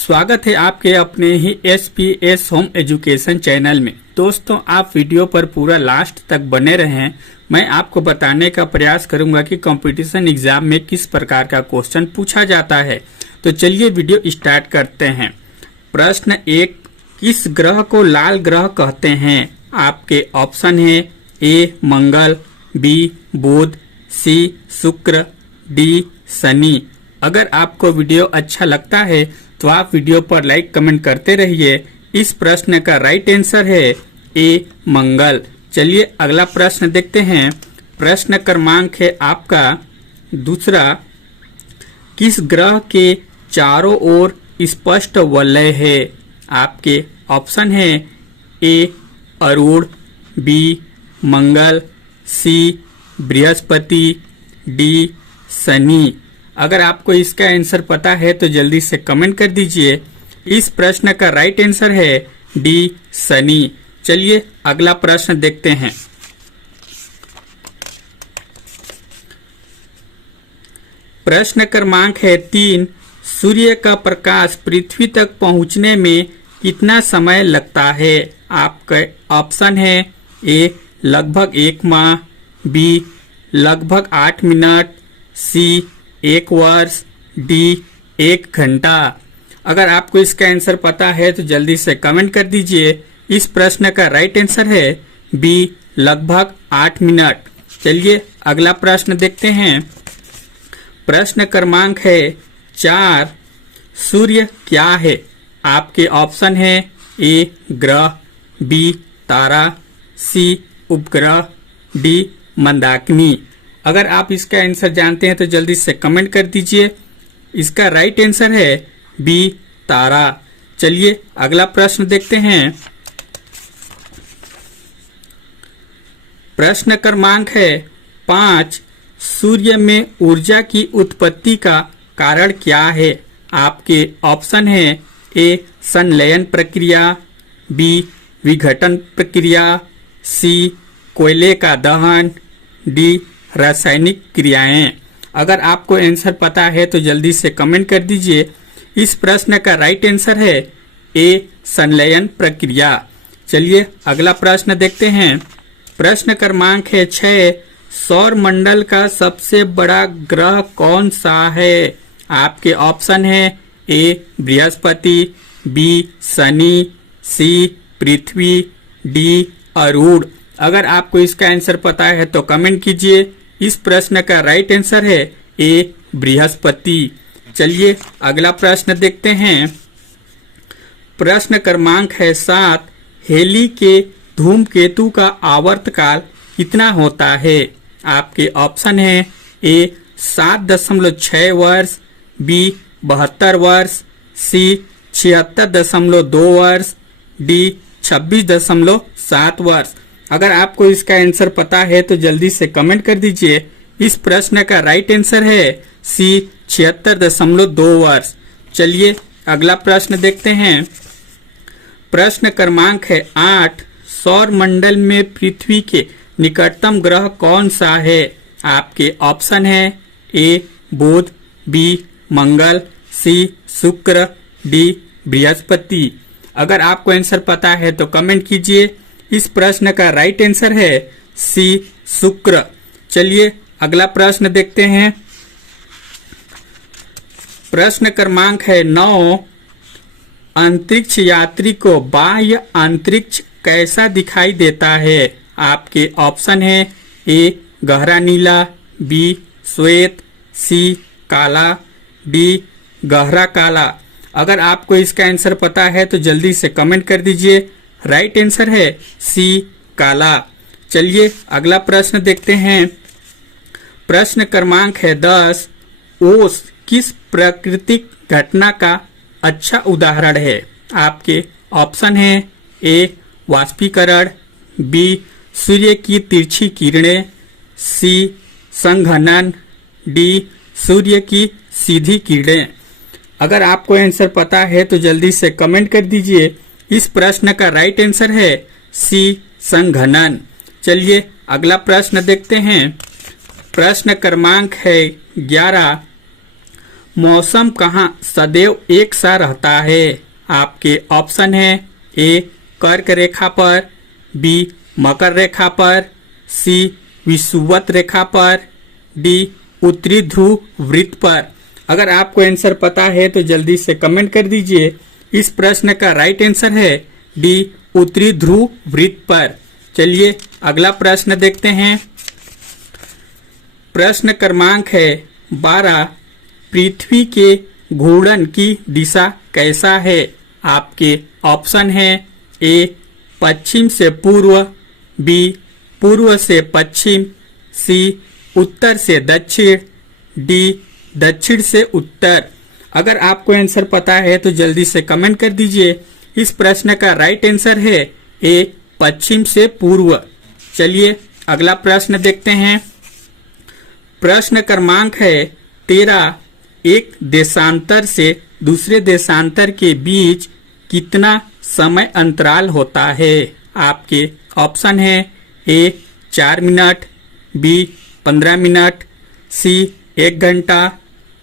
स्वागत है आपके अपने ही SPS होम एजुकेशन चैनल में। दोस्तों, आप वीडियो पर पूरा लास्ट तक बने रहें। मैं आपको बताने का प्रयास करूंगा कि कंपटीशन एग्जाम में किस प्रकार का क्वेश्चन पूछा जाता है। तो चलिए वीडियो स्टार्ट करते हैं। प्रश्न 1, किस ग्रह को लाल ग्रह कहते हैं? आपके ऑप्शन है ए मंगल, बी बुध, सी शुक्र, डी शनि। अगर आपको वीडियो अच्छा लगता है तो आप वीडियो पर लाइक कमेंट करते रहिए। इस प्रश्न का राइट आंसर है ए मंगल। चलिए अगला प्रश्न देखते हैं। प्रश्न क्रमांक है आपका दूसरा, किस ग्रह के चारों ओर स्पष्ट वलय है? आपके ऑप्शन है ए अरुण, बी मंगल, सी बृहस्पति, डी शनि। अगर आपको इसका आंसर पता है तो जल्दी से कमेंट कर दीजिए। इस प्रश्न का राइट आंसर है डी शनि। चलिए अगला प्रश्न देखते हैं। प्रश्न क्रमांक है 3, सूर्य का प्रकाश पृथ्वी तक पहुंचने में कितना समय लगता है? आपका ऑप्शन है ए लगभग 1 माह, बी लगभग 8 मिनट, सी 1 वर्ष, डी 1 घंटा। अगर आपको इसका आंसर पता है तो जल्दी से कमेंट कर दीजिए। इस प्रश्न का राइट आंसर है बी लगभग 8 मिनट। चलिए अगला प्रश्न देखते हैं। प्रश्न क्रमांक है 4, सूर्य क्या है? आपके ऑप्शन है ए ग्रह, बी तारा, सी उपग्रह, डी मंदाकिनी। अगर आप इसका आंसर जानते हैं तो जल्दी से कमेंट कर दीजिए। इसका राइट आंसर है बी तारा। चलिए अगला प्रश्न देखते हैं। प्रश्न क्रमांक है 5, सूर्य में ऊर्जा की उत्पत्ति का कारण क्या है? आपके ऑप्शन है ए संलयन प्रक्रिया, बी विघटन प्रक्रिया, सी कोयले का दहन, डी रासायनिक क्रियाएं। अगर आपको आंसर पता है तो जल्दी से कमेंट कर दीजिए। इस प्रश्न का राइट आंसर है ए संलयन प्रक्रिया। चलिए अगला प्रश्न देखते हैं। प्रश्न क्रमांक है 6, सौर मंडल का सबसे बड़ा ग्रह कौन सा है? आपके ऑप्शन है ए बृहस्पति, बी शनि, सी पृथ्वी, डी अरुण। अगर आपको इसका आंसर पता है तो कमेंट कीजिए। इस प्रश्न का राइट आंसर है ए बृहस्पति। चलिए अगला प्रश्न देखते हैं। प्रश्न क्रमांक है 7, हेली के धूमकेतु का आवर्तकाल कितना होता है? आपके ऑप्शन है ए 7.6 वर्ष, बी 72 वर्ष, सी 76.2 वर्ष, डी 26.7 वर्ष। अगर आपको इसका आंसर पता है तो जल्दी से कमेंट कर दीजिए। इस प्रश्न का राइट आंसर है सी 76.2 वर्ष। चलिए अगला प्रश्न देखते हैं। प्रश्न क्रमांक है 8, सौर मंडल में पृथ्वी के निकटतम ग्रह कौन सा है? आपके ऑप्शन है ए बुध, बी मंगल, सी शुक्र, डी बृहस्पति। अगर आपको आंसर पता है तो कमेंट कीजिए। इस प्रश्न का राइट आंसर है सी शुक्र। चलिए अगला प्रश्न देखते हैं। प्रश्न क्रमांक है 9, अंतरिक्ष यात्री को बाह्य अंतरिक्ष कैसा दिखाई देता है? आपके ऑप्शन है ए गहरा नीला, बी श्वेत, सी काला, डी गहरा काला। अगर आपको इसका आंसर पता है तो जल्दी से कमेंट कर दीजिए। राइट आंसर है सी काला। चलिए अगला प्रश्न देखते हैं। प्रश्न क्रमांक है 10, ओस किस प्राकृतिक घटना का अच्छा उदाहरण है? आपके ऑप्शन है ए वाष्पीकरण, बी सूर्य की तिरछी किरणें, सी संघनन, डी सूर्य की सीधी किरणें। अगर आपको आंसर पता है तो जल्दी से कमेंट कर दीजिए। इस प्रश्न का राइट आंसर है सी संघनन। चलिए अगला प्रश्न देखते हैं। प्रश्न क्रमांक है 11, मौसम कहाँ सदैव एक सा रहता है? आपके ऑप्शन है ए कर्क रेखा पर, बी मकर रेखा पर, सी विषुवत रेखा पर, डी उत्तरी ध्रुव वृत्त पर। अगर आपको आंसर पता है तो जल्दी से कमेंट कर दीजिए। इस प्रश्न का राइट आंसर है डी उत्तरी ध्रुव वृत्त पर। चलिए अगला प्रश्न देखते हैं। प्रश्न क्रमांक है 12। पृथ्वी के घूर्णन की दिशा कैसा है? आपके ऑप्शन है ए पश्चिम से पूर्व, बी पूर्व से पश्चिम, सी उत्तर से दक्षिण, डी दक्षिण से उत्तर। अगर आपको आंसर पता है तो जल्दी से कमेंट कर दीजिए। इस प्रश्न का राइट आंसर है ए पश्चिम से पूर्व। चलिए अगला प्रश्न देखते हैं। प्रश्न क्रमांक है 13। एक देशांतर से दूसरे देशांतर के बीच कितना समय अंतराल होता है? आपके ऑप्शन है ए 4 मिनट, बी 15 मिनट, सी 1 घंटा,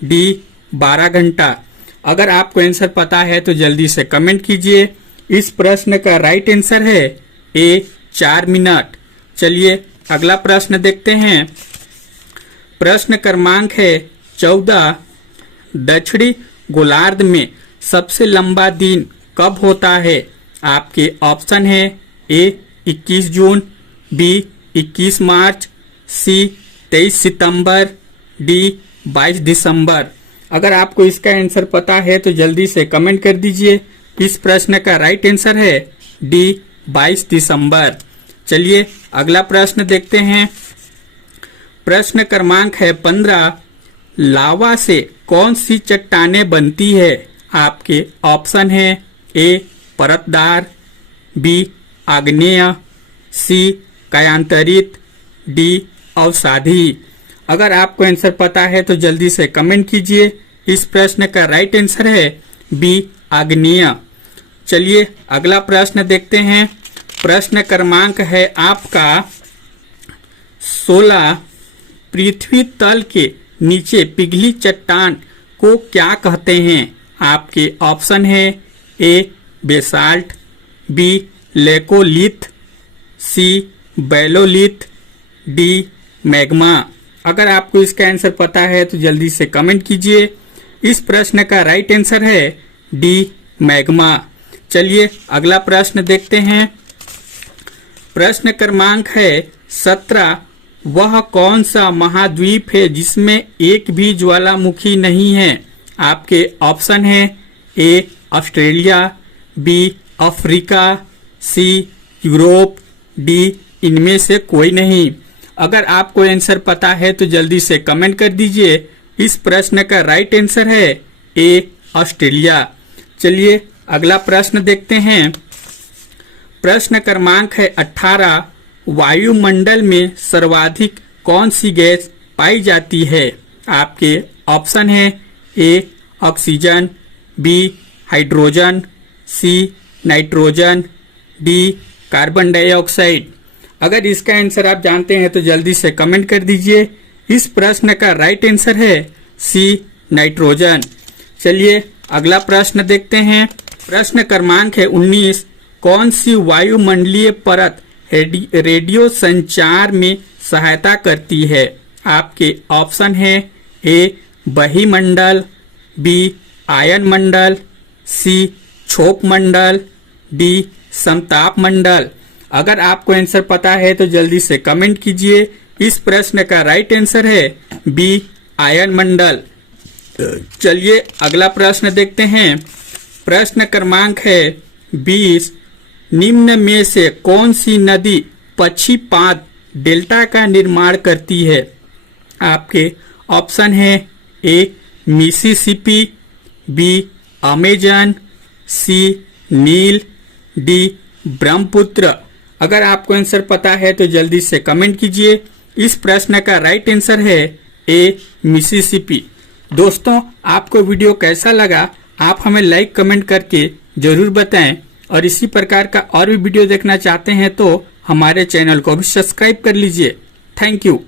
डी 12 घंटा। अगर आपको आंसर पता है तो जल्दी से कमेंट कीजिए। इस प्रश्न का राइट आंसर है ए 4 मिनट। चलिए अगला प्रश्न देखते हैं। प्रश्न क्रमांक है 14। दक्षिणी गोलार्ध में सबसे लंबा दिन कब होता है? आपके ऑप्शन है ए 21 जून, बी 21 मार्च, सी 23 सितंबर, डी 22 दिसंबर। अगर आपको इसका आंसर पता है तो जल्दी से कमेंट कर दीजिए। इस प्रश्न का राइट आंसर है डी 22 दिसंबर। चलिए अगला प्रश्न देखते हैं। प्रश्न क्रमांक है 15। लावा से कौन सी चट्टानें बनती है? आपके ऑप्शन है ए परतदार, बी आग्नेय, सी कायांतरित, डी अवसादी। अगर आपको आंसर पता है तो जल्दी से कमेंट कीजिए। इस प्रश्न का राइट आंसर है बी आग्नेय। चलिए अगला प्रश्न देखते हैं। प्रश्न क्रमांक है आपका 16। पृथ्वी तल के नीचे पिघली चट्टान को क्या कहते हैं? आपके ऑप्शन है ए बेसाल्ट, बी लेकोलिथ, सी बैलोलिथ, डी मैग्मा। अगर आपको इसका आंसर पता है तो जल्दी से कमेंट कीजिए। इस प्रश्न का राइट आंसर है डी मैग्मा। चलिए अगला प्रश्न देखते हैं। प्रश्न क्रमांक है 17। वह कौन सा महाद्वीप है जिसमें एक भी ज्वालामुखी नहीं है? आपके ऑप्शन है A Australia, B Africa, C Europe, D इनमें से कोई नहीं। अगर आपको आंसर पता है तो जल्दी से कमेंट कर दीजिए। इस प्रश्न का राइट आंसर है ए ऑस्ट्रेलिया। चलिए अगला प्रश्न देखते हैं। प्रश्न क्रमांक है 18। वायुमंडल में सर्वाधिक कौन सी गैस पाई जाती है? आपके ऑप्शन है A oxygen, B hydrogen, C nitrogen, D carbon dioxide. अगर इसका आंसर आप जानते हैं तो जल्दी से कमेंट कर दीजिए। इस प्रश्न का राइट आंसर है सी नाइट्रोजन। चलिए अगला प्रश्न देखते हैं। प्रश्न क्रमांक है 19। कौन सी वायुमंडलीय परत रेडियो संचार में सहायता करती है? आपके ऑप्शन है ए बहिमंडल, बी आयन मंडल, सी क्षोभ मंडल, डी समताप मंडल। अगर आपको आंसर पता है तो जल्दी से कमेंट कीजिए। इस प्रश्न का राइट आंसर है बी आयन मंडल। चलिए अगला प्रश्न देखते हैं। प्रश्न क्रमांक है 20। निम्न में से कौन सी नदी पक्षीपाद डेल्टा का निर्माण करती है? आपके ऑप्शन है ए मिसिसिपी, बी अमेजन, सी नील, डी ब्रह्मपुत्र। अगर आपको आंसर पता है तो जल्दी से कमेंट कीजिए। इस प्रश्न का राइट आंसर है ए मिसिसिपी। दोस्तों आपको वीडियो कैसा लगा आप हमें लाइक कमेंट करके जरूर बताएं, और इसी प्रकार का और भी वीडियो देखना चाहते हैं तो हमारे चैनल को भी सब्सक्राइब कर लीजिए। Thank you.